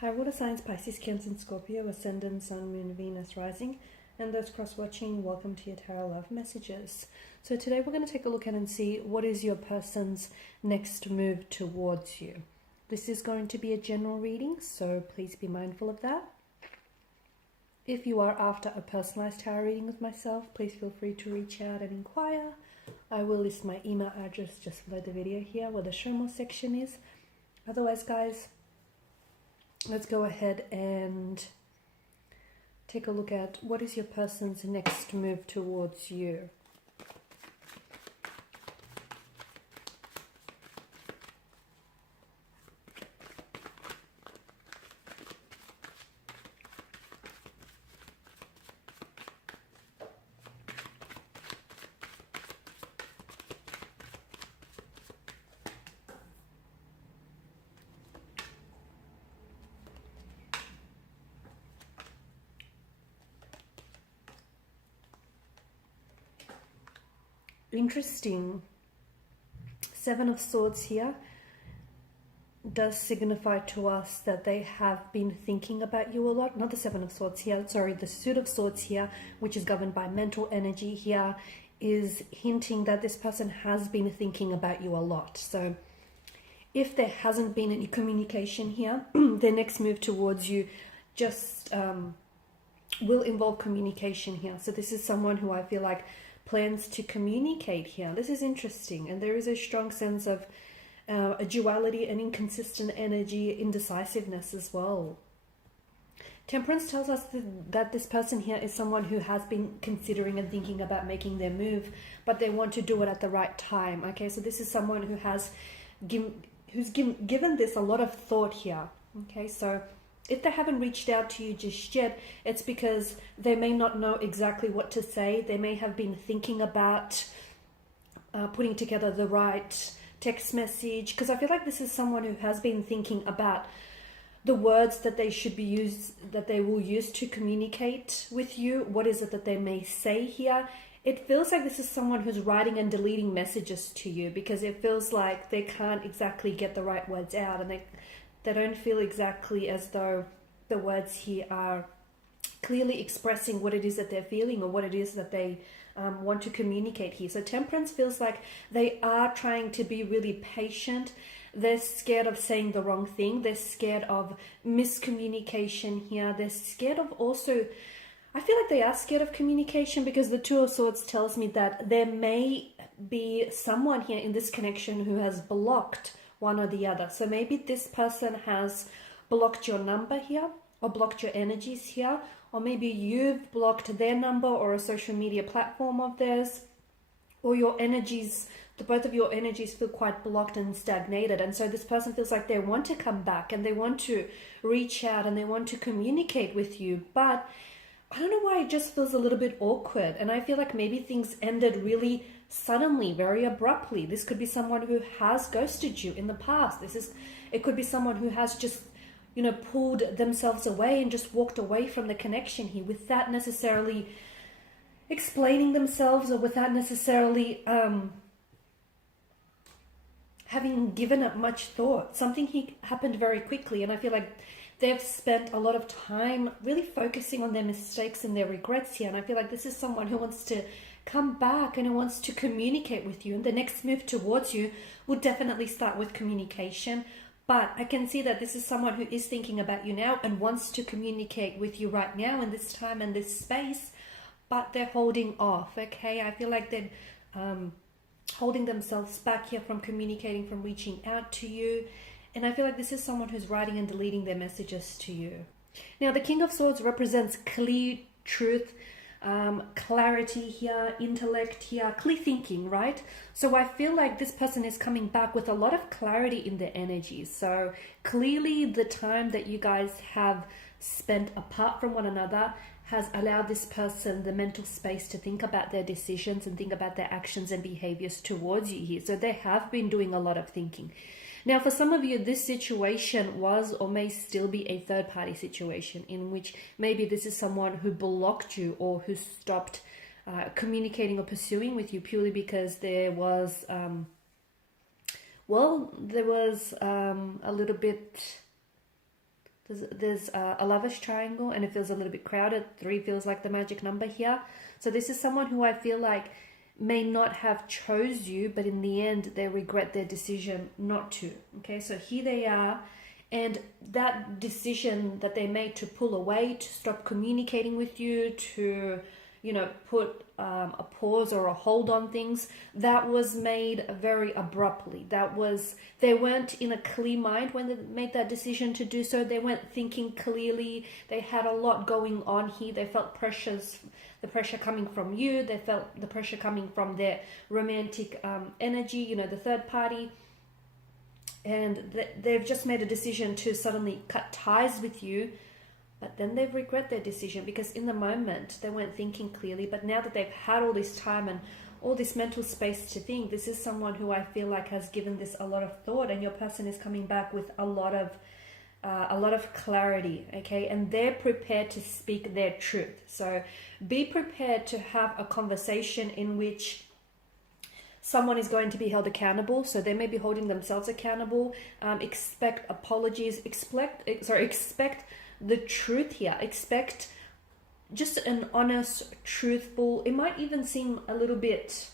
Hi, water signs, Pisces, Cancer, and Scorpio, Ascendant, Sun, Moon, Venus, Rising, and those cross-watching, welcome to your Tarot Love Messages. So today we're going to take a look at and see what is your person's next move towards you. This is going to be a general reading, so please be mindful of that. If you are after a personalized tarot reading with myself, please feel free to reach out and inquire. I will list my email address just below the video here where the show more section is. Otherwise, guys, let's go ahead and take a look at what is your person's next move towards you. Interesting. Seven of Swords here does signify to us that they have been thinking about you a lot. Not the Seven of Swords here, sorry, the Suit of Swords here, which is governed by mental energy here, is hinting that this person has been thinking about you a lot. So if there hasn't been any communication here, their next move towards you just will involve communication here. So this is someone who I feel like plans to communicate here. This is interesting, and there is a strong sense of a duality and inconsistent energy, indecisiveness as well. Temperance tells us that this person here is someone who has been considering and thinking about making their move, but they want to do it at the right time. Okay, so this is someone who has given this a lot of thought here. Okay, so if they haven't reached out to you just yet, it's because they may not know exactly what to say. They may have been thinking about putting together the right text message, because I feel like this is someone who has been thinking about the words that they should be that they will use to communicate with you. What is it that they may say here? It feels like this is someone who's writing and deleting messages to you, because it feels like they can't exactly get the right words out, and they don't feel exactly as though the words here are clearly expressing what it is that they're feeling or what it is that they want to communicate here. So Temperance feels like they are trying to be really patient. They're scared of saying the wrong thing. They're scared of miscommunication here. They're scared of also, I feel like they are scared of communication, because the Two of Swords tells me that there may be someone here in this connection who has blocked one or the other. So maybe this person has blocked your number here, or blocked your energies here, or maybe you've blocked their number or a social media platform of theirs, or your energies, both of your energies feel quite blocked and stagnated. And so this person feels like they want to come back and they want to reach out and they want to communicate with you, but I don't know why it just feels a little bit awkward. And I feel like maybe things ended really suddenly, very abruptly. This could be someone who has ghosted you in the past. It could be someone who has just, pulled themselves away and just walked away from the connection here without necessarily explaining themselves, or without necessarily having given it much thought. Something happened very quickly, and I feel like they've spent a lot of time really focusing on their mistakes and their regrets here. And I feel like this is someone who wants to come back and who wants to communicate with you. And the next move towards you will definitely start with communication. But I can see that this is someone who is thinking about you now and wants to communicate with you right now in this time and this space, but they're holding off, okay? I feel like they're holding themselves back here from communicating, from reaching out to you. And I feel like this is someone who's writing and deleting their messages to you. Now, the King of Swords represents clear truth, clarity here, intellect here, clear thinking, right? So I feel like this person is coming back with a lot of clarity in their energies. So clearly the time that you guys have spent apart from one another has allowed this person the mental space to think about their decisions and think about their actions and behaviors towards you here. So they have been doing a lot of thinking. Now, for some of you, this situation was or may still be a third-party situation in which maybe this is someone who blocked you or who stopped communicating or pursuing with you purely because there was, a little bit There's a lover's triangle, and it feels a little bit crowded. 3 feels like the magic number here. So this is someone who I feel like may not have chose you, but in the end they regret their decision not to. Okay, so here they are, and that decision that they made to pull away, to stop communicating with you, to, you know, put a pause or a hold on things, that was made very abruptly. They weren't in a clear mind when they made that decision to do so. They weren't thinking clearly. They had a lot going on here. They felt the pressure coming from you. They felt the pressure coming from their romantic energy, you know, the third party. And they've just made a decision to suddenly cut ties with you. But then they regret their decision because in the moment they weren't thinking clearly. But now that they've had all this time and all this mental space to think, this is someone who I feel like has given this a lot of thought, and your person is coming back with a lot of clarity, okay? And they're prepared to speak their truth. So be prepared to have a conversation in which someone is going to be held accountable. So they may be holding themselves accountable. Expect apologies. Expect the truth here. Expect just an honest, truthful, it might even seem a little bit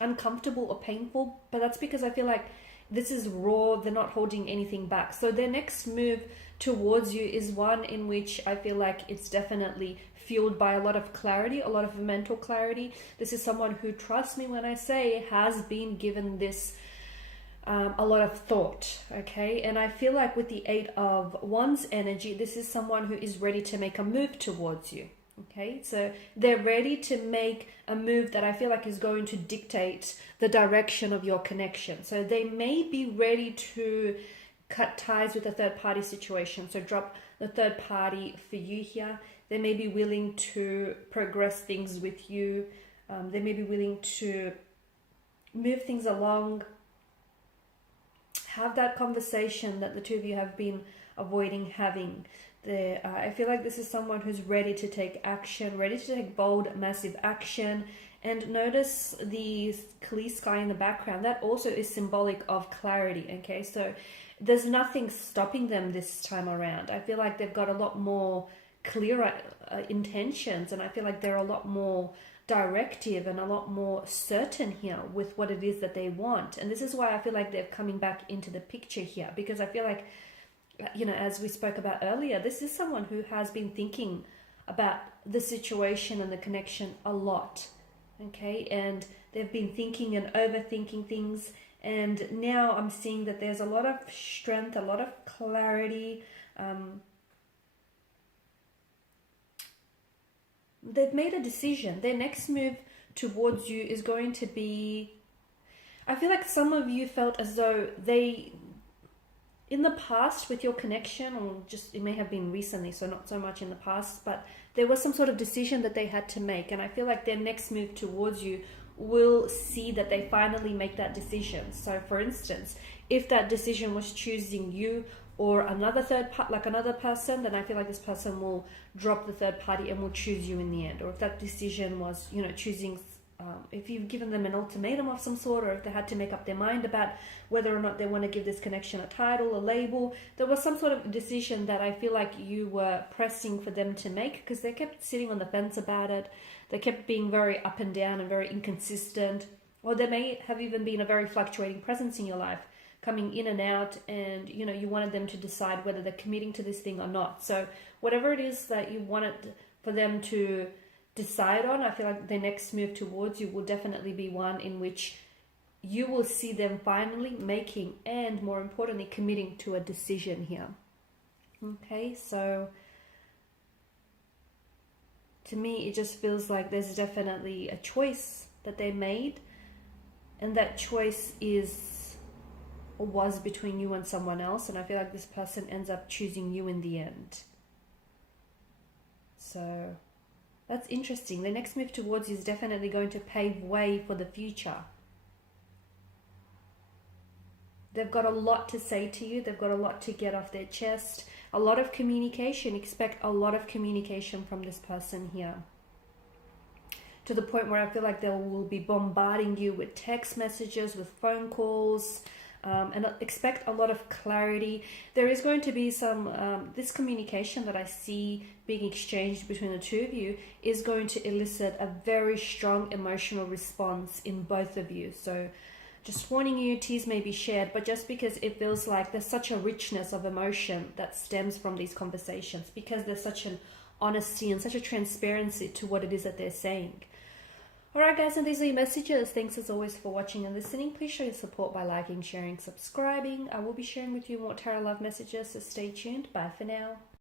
uncomfortable or painful, but that's because I feel like this is raw. They're not holding anything back. So their next move towards you is one in which I feel like it's definitely fueled by a lot of clarity, a lot of mental clarity. This is someone who, trust me when I say, has been given this a lot of thought, okay? And I feel like with the 8 of Wands energy, this is someone who is ready to make a move towards you, okay? So they're ready to make a move that I feel like is going to dictate the direction of your connection. So they may be ready to cut ties with a third party situation. So drop the third party for you here. They may be willing to progress things with you. They may be willing to move things along, have that conversation that the two of you have been avoiding having. I feel like this is someone who's ready to take action, ready to take bold, massive action. And notice the clear sky in the background. That also is symbolic of clarity, okay? So there's nothing stopping them this time around. I feel like they've got a lot more clearer intentions, and I feel like they're a lot more directive and a lot more certain here with what it is that they want. And this is why I feel like they're coming back into the picture here, because I feel like, you know, as we spoke about earlier, this is someone who has been thinking about the situation and the connection a lot, okay? And they've been thinking and overthinking things, and now I'm seeing that there's a lot of strength, a lot of clarity. They've made a decision. Their next move towards you is going to be, I feel like some of you felt as though they, in the past with your connection, or just it may have been recently, so not so much in the past, but there was some sort of decision that they had to make. And I feel like their next move towards you will see that they finally make that decision. So for instance, if that decision was choosing you or another another person, then I feel like this person will drop the third party and will choose you in the end. Or if that decision was, you know, choosing, if you've given them an ultimatum of some sort, or if they had to make up their mind about whether or not they want to give this connection a title, a label, there was some sort of decision that I feel like you were pressing for them to make, because they kept sitting on the fence about it. They kept being very up and down and very inconsistent, or there may have even been a very fluctuating presence in your life, coming in and out, and you know, you wanted them to decide whether they're committing to this thing or not. So whatever it is that you wanted for them to decide on, I feel like the next move towards you will definitely be one in which you will see them finally making, and more importantly, committing to a decision here. Okay, so to me, it just feels like there's definitely a choice that they made, and that choice was between you and someone else, and I feel like this person ends up choosing you in the end. So that's interesting. The next move towards you is definitely going to pave way for the future. They've got a lot to say to you. They've got a lot to get off their chest. A lot of communication. Expect a lot of communication from this person here, to the point where I feel like they will be bombarding you with text messages, with phone calls, and expect a lot of clarity. There is going to be some, this communication that I see being exchanged between the two of you is going to elicit a very strong emotional response in both of you. So just warning you, tears may be shared, but just because it feels like there's such a richness of emotion that stems from these conversations, because there's such an honesty and such a transparency to what it is that they're saying. Alright guys, and these are your messages. Thanks as always for watching and listening. Please show your support by liking, sharing, subscribing. I will be sharing with you more tarot love messages, so stay tuned. Bye for now.